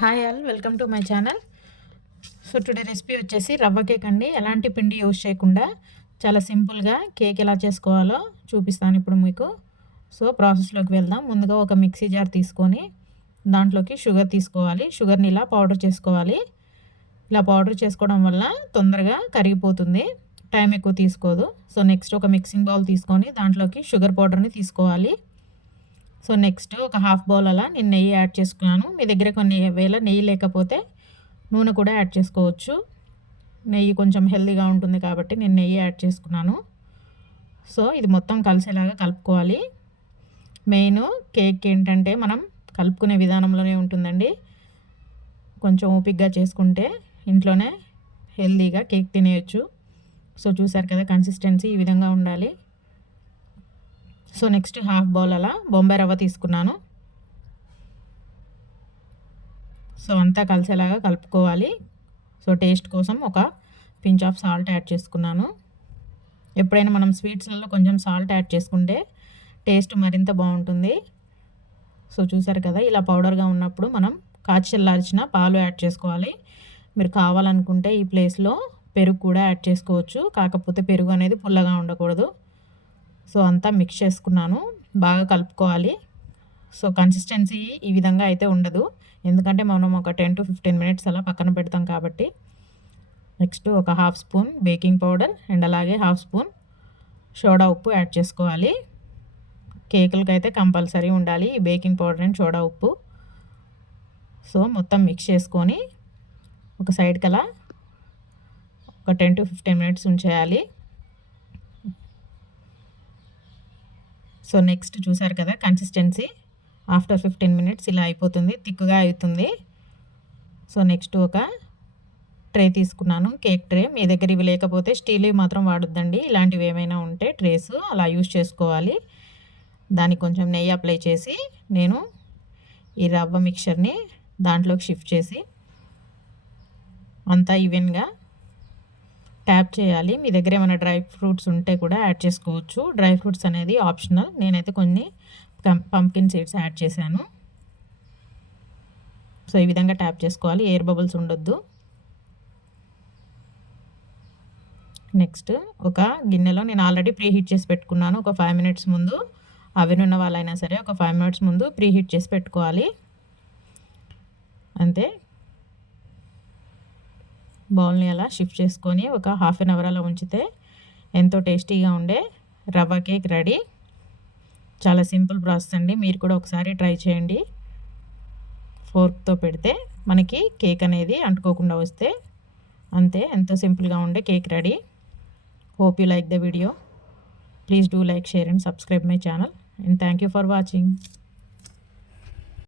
Hi all, welcome to my channel. So today recipe వచ్చేసి రవ్వ cake అండి. ఎలాంటి పిండి యూజ్ చేయకుండా చాలా సింపుల్గా కేక్ ఎలా చేసుకోవాలో చూపిస్తాను ఇప్పుడు మీకు. సో ప్రాసెస్లోకి వెళ్దాం. ముందుగా ఒక మిక్సీ జార్ తీసుకొని దాంట్లోకి షుగర్ తీసుకోవాలి. షుగర్ని ఇలా పౌడర్ చేసుకోవాలి. ఇలా పౌడర్ చేసుకోవడం వల్ల తొందరగా కరిగిపోతుంది, టైం ఎక్కువ తీసుకోదు. సో నెక్స్ట్ ఒక మిక్సింగ్ బౌల్ తీసుకొని దాంట్లోకి షుగర్ పౌడర్ని తీసుకోవాలి. సో నెక్స్ట్ ఒక హాఫ్ బౌల్ అలా నేను నెయ్యి యాడ్ చేసుకున్నాను. మీ దగ్గర కొన్ని వేళ నెయ్యి లేకపోతే నూనె కూడా యాడ్ చేసుకోవచ్చు. నెయ్యి కొంచెం హెల్తీగా ఉంటుంది కాబట్టి నేను నెయ్యి యాడ్ చేసుకున్నాను. సో ఇది మొత్తం కలిసేలాగా కలుపుకోవాలి. మెయిన్ కేక్ ఏంటంటే మనం కలుపుకునే విధానంలోనే ఉంటుందండి. కొంచెం ఓపిక్గా చేసుకుంటే ఇంట్లోనే హెల్తీగా కేక్ తినేయచ్చు. సో చూసారు కదా, కన్సిస్టెన్సీ ఈ విధంగా ఉండాలి. సో నెక్స్ట్ హాఫ్ బౌల్ అలా బొంబాయి రవ్వ తీసుకున్నాను. సో అంతా కలిసేలాగా కలుపుకోవాలి. సో టేస్ట్ కోసం ఒక పించ్ ఆఫ్ సాల్ట్ యాడ్ చేసుకున్నాను. ఎప్పుడైనా మనం స్వీట్స్లలో కొంచెం సాల్ట్ యాడ్ చేసుకుంటే టేస్ట్ మరింత బాగుంటుంది. సో చూసారు కదా, ఇలా పౌడర్గా ఉన్నప్పుడు మనం కాచి చల్లార్చిన పాలు యాడ్ చేసుకోవాలి. మీరు కావాలనుకుంటే ఈ ప్లేస్లో పెరుగు కూడా యాడ్ చేసుకోవచ్చు. కాకపోతే పెరుగు అనేది పుల్లగా ఉండకూడదు. సో అంతా మిక్స్ చేసుకున్నాను, బాగా కలుపుకోవాలి. సో కన్సిస్టెన్సీ ఈ విధంగా అయితే ఉండదు, ఎందుకంటే మనం ఒక 10 to 15 మినిట్స్ అలా పక్కన పెడతాం కాబట్టి. నెక్స్ట్ ఒక half spoon baking powder and అలాగే హాఫ్ స్పూన్ సోడా ఉప్పు యాడ్ చేసుకోవాలి. కేకులకి అయితే కంపల్సరీ ఉండాలి ఈ బేకింగ్ పౌడర్ అండ్ సోడా ఉప్పు. సో మొత్తం మిక్స్ చేసుకొని ఒక సైడ్కి అలా ఒక 10 to 15 మినిట్స్ ఉంచేయాలి. సో నెక్స్ట్ చూసారు కదా, కన్సిస్టెన్సీ ఆఫ్టర్ 15 మినిట్స్ ఇలా అయిపోతుంది, థిక్గా అవుతుంది. సో నెక్స్ట్ ఒక ట్రే తీసుకున్నాను, కేక్ ట్రే. మీ దగ్గర ఇవి లేకపోతే స్టీల్వి మాత్రం వాడొద్దండి. ఇలాంటివి ఏమైనా ఉంటే ట్రేస్ అలా యూజ్ చేసుకోవాలి. దానికి కొంచెం నెయ్యి అప్లై చేసి నేను ఈ రవ్వ మిక్చర్ని దాంట్లోకి షిఫ్ట్ చేసి అంతా ఈవెన్గా ట్యాప్ చేయాలి. మీ దగ్గర ఏమైనా డ్రై ఫ్రూట్స్ ఉంటే కూడా యాడ్ చేసుకోవచ్చు. డ్రై ఫ్రూట్స్ అనేది ఆప్షనల్. నేనైతే కొన్ని పంకిన్ సీడ్స్ యాడ్ చేశాను. సో ఈ విధంగా ట్యాప్ చేసుకోవాలి, ఎయిర్ బబుల్స్ ఉండొద్దు. నెక్స్ట్ ఒక గిన్నెలో నేను ఆల్రెడీ ప్రీ హీట్ చేసి పెట్టుకున్నాను. ఒక 5 మినిట్స్ ముందు, అవెన్ ఉన్న వాళ్ళైనా సరే ఒక 5 మినిట్స్ ముందు ప్రీ హీట్ చేసి పెట్టుకోవాలి. అంతే. బౌల్ని అలా షిఫ్ట్ చేసుకొని ఒక హాఫ్ అన్ అవర్ అలా ఉంచితే ఎంతో టేస్టీగా ఉండే రవ్వ కేక్ రెడీ. చాలా సింపుల్ ప్రాసెస్ అండి, మీరు కూడా ఒకసారి ట్రై చేయండి. ఫోర్క్తో పెడితే మనకి కేక్ అనేది అంటుకోకుండా వస్తే అంతే, ఎంతో సింపుల్గా ఉండే cake ready. Hope you like the video. Please do like, share and subscribe my channel, and thank you for watching.